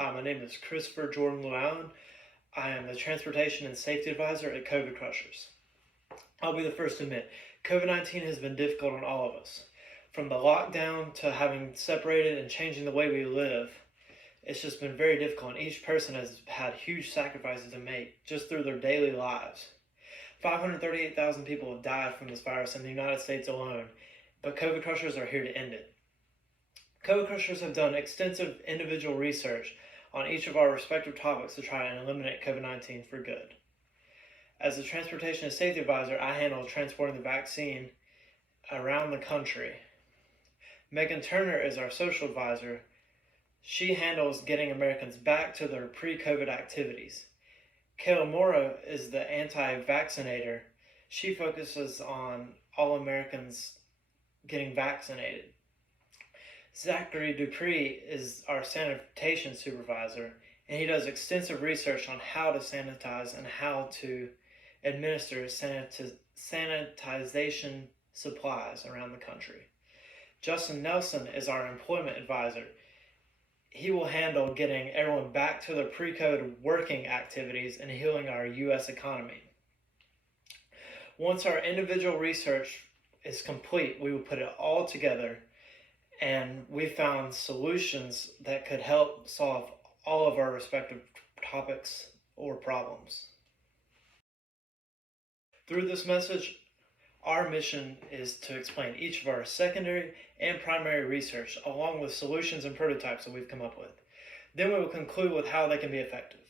Hi, my name is Christopher Jordan Llewellyn. I am the Transportation and Safety Advisor at COVID Crushers. I'll be the first to admit, COVID-19 has been difficult on all of us. From the lockdown to having separated and changing the way we live, it's just been very difficult, and each person has had huge sacrifices to make just through their daily lives. 538,000 people have died from this virus in the United States alone, but COVID Crushers are here to end it. COVID Crushers have done extensive individual research on each of our respective topics to try and eliminate COVID-19 for good. As the Transportation and Safety Advisor, I handle transporting the vaccine around the country. Megan Turner is our Social Advisor. She handles getting Americans back to their pre-COVID activities. Kayla Mora is the anti-vaccinator. She focuses on all Americans getting vaccinated. Zachary Dupree is our sanitation supervisor, and he does extensive research on how to sanitize and how to administer sanitization supplies around the country. Justin Nelson is our employment advisor. He will handle getting everyone back to their pre-COVID working activities and healing our U.S. economy. Once our individual research is complete, we will put it all together, and we found solutions that could help solve all of our respective topics or problems. Through this message, our mission is to explain each of our secondary and primary research along with solutions and prototypes that we've come up with. Then we will conclude with how they can be effective.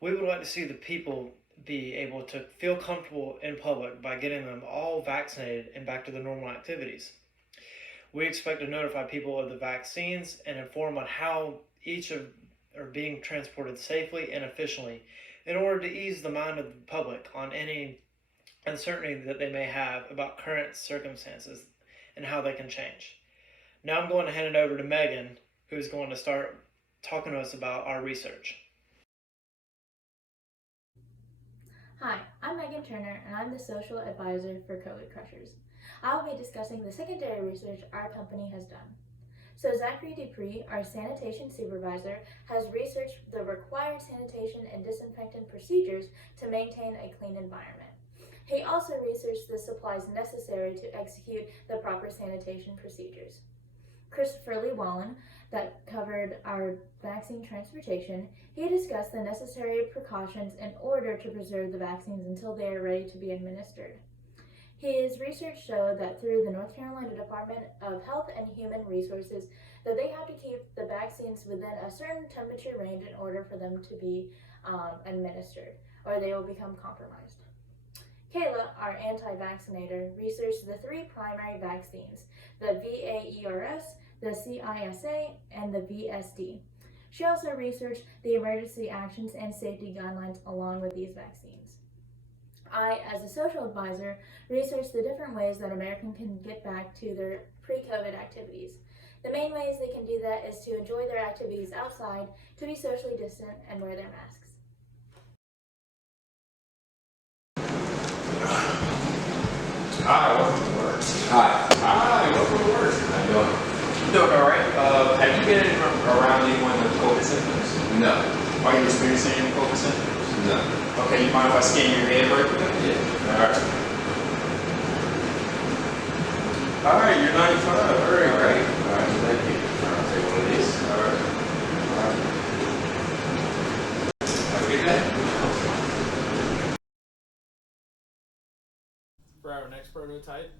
We would like to see the people be able to feel comfortable in public by getting them all vaccinated and back to their normal activities. We expect to notify people of the vaccines and inform on how each are being transported safely and efficiently in order to ease the mind of the public on any uncertainty that they may have about current circumstances and how they can change. Now I'm going to hand it over to Megan, who's going to start talking to us about our research. Hi, I'm Megan Turner, and I'm the Social Advisor for COVID Crushers. I'll be discussing the secondary research our company has done. So Zachary Dupree, our sanitation supervisor, has researched the required sanitation and disinfectant procedures to maintain a clean environment. He also researched the supplies necessary to execute the proper sanitation procedures. Christopher Llewellyn, that covered our vaccine transportation, he discussed the necessary precautions in order to preserve the vaccines until they are ready to be administered. His research showed that through the North Carolina Department of Health and Human Resources that they have to keep the vaccines within a certain temperature range in order for them to be administered, or they will become compromised. Kayla, our anti-vaccinator, researched the three primary vaccines, the VAERS, the CISA, and the VSD. She also researched the emergency actions and safety guidelines along with these vaccines. I, as a social advisor, researched the different ways that Americans can get back to their pre-COVID activities. The main ways they can do that is to enjoy their activities outside, to be socially distant, and wear their masks. Hi, welcome to work. Hi, welcome to work. How you doing? Doing all right. Have you been around anyone with COVID symptoms? No. Are you experiencing any COVID symptoms? No. Okay, you mind if I scan your head right quick? Yeah. All right. All right, you're 95. Very great. All right, thank you. I'll take one of these. All right. Have a good day. For our next prototype,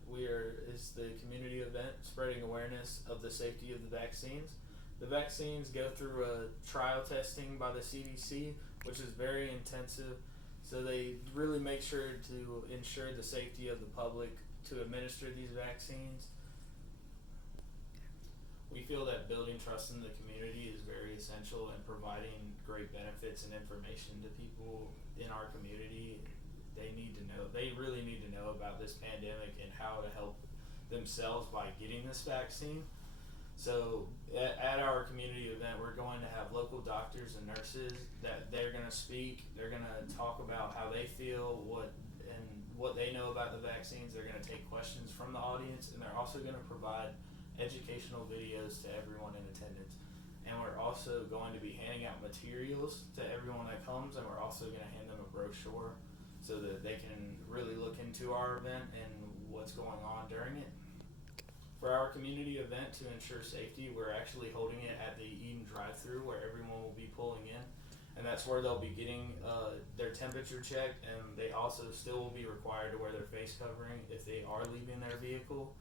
is the community event spreading awareness of the safety of the vaccines. The vaccines go through a trial testing by the CDC, which is very intensive, so they really make sure to ensure the safety of the public to administer these vaccines. We feel that building trust in the community is very essential in providing great benefits and information to people in our community. They really need to know about this pandemic and how to help themselves by getting this vaccine. So at our community event, we're going to have local doctors and nurses that they're going to speak. They're going to talk about how they feel, what they know about the vaccines. They're going to take questions from the audience, and they're also going to provide educational videos to everyone in attendance. And we're also also going to be handing out materials to everyone that comes, and we're also going to hand them a brochure so that they can really look into our event and what's going on during it. For our community event, to ensure safety, we're actually holding it at the Eden drive-thru where everyone will be pulling in, and that's where they'll be getting their temperature checked, and they also still will be required to wear their face covering if they are leaving their vehicle.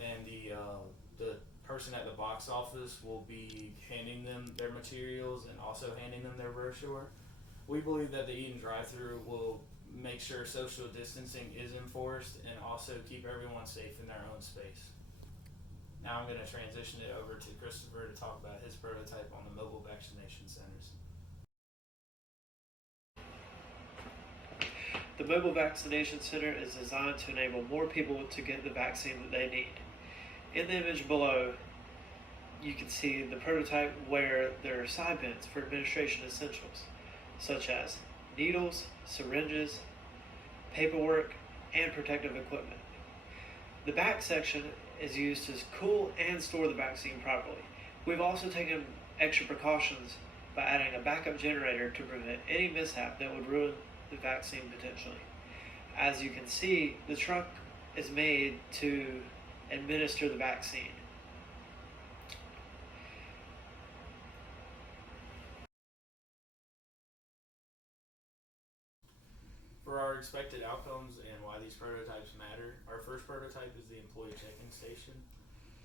And the person at the box office will be handing them their materials and also handing them their brochure. We believe that the Eden drive-thru will make sure social distancing is enforced and also keep everyone safe in their own space. Now I'm going to transition it over to Christopher to talk about his prototype on the mobile vaccination centers. The mobile vaccination center is designed to enable more people to get the vaccine that they need. In the image below, you can see the prototype where there are side bins for administration essentials, such as needles, syringes, paperwork, and protective equipment. The back section is used to cool and store the vaccine properly. We've also taken extra precautions by adding a backup generator to prevent any mishap that would ruin the vaccine potentially. As you can see, the truck is made to administer the vaccine. For our expected outcomes and why these prototypes matter, our first prototype is the employee check-in station.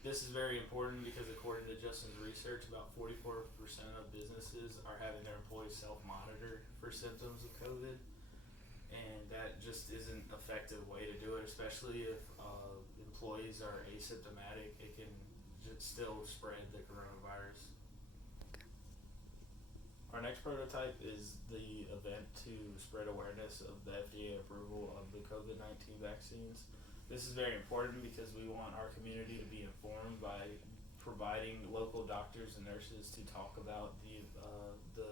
This is very important because according to Justin's research, about 44% of businesses are having their employees self-monitor for symptoms of COVID, and that just isn't an effective way to do it, especially if employees are asymptomatic. It can just still spread the coronavirus. Our next prototype is the event to spread awareness of the FDA approval of the COVID-19 vaccines. This is very important because we want our community to be informed by providing local doctors and nurses to talk about the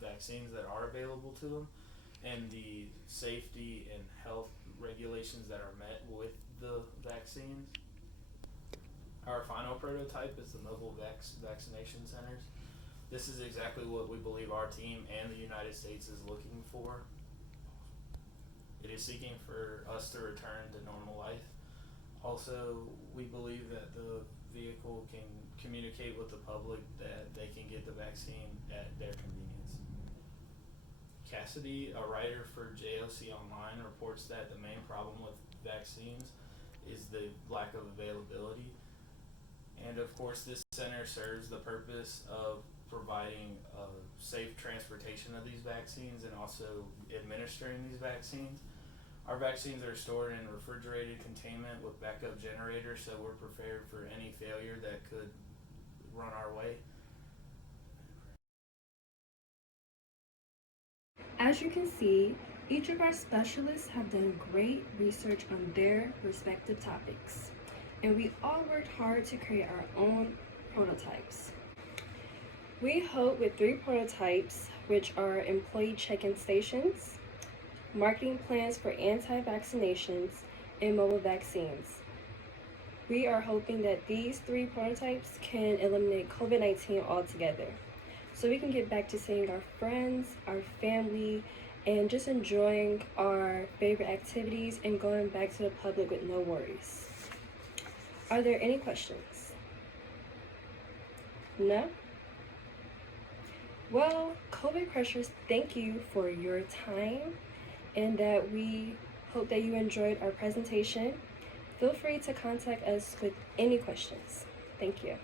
vaccines that are available to them and the safety and health regulations that are met with the vaccines. Our final prototype is the mobile vaccination centers. This is exactly what we believe our team and the United States is looking for. It is seeking for us to return to normal life. Also, we believe that the vehicle can communicate with the public that they can get the vaccine at their convenience. Cassidy, a writer for JOC Online, reports that the main problem with vaccines is the lack of availability. And of course, this center serves the purpose of providing safe transportation of these vaccines and also administering these vaccines. Our vaccines are stored in refrigerated containment with backup generators, so we're prepared for any failure that could run our way. As you can see, each of our specialists have done great research on their respective topics, and we all worked hard to create our own prototypes. We hope with 3 prototypes, which are employee check-in stations, marketing plans for anti-vaccinations, and mobile vaccines. We are hoping that these 3 prototypes can eliminate COVID-19 altogether, so we can get back to seeing our friends, our family, and just enjoying our favorite activities and going back to the public with no worries. Are there any questions? No? Well, COVID Crushers, thank you for your time, and that we hope that you enjoyed our presentation. Feel free to contact us with any questions. Thank you.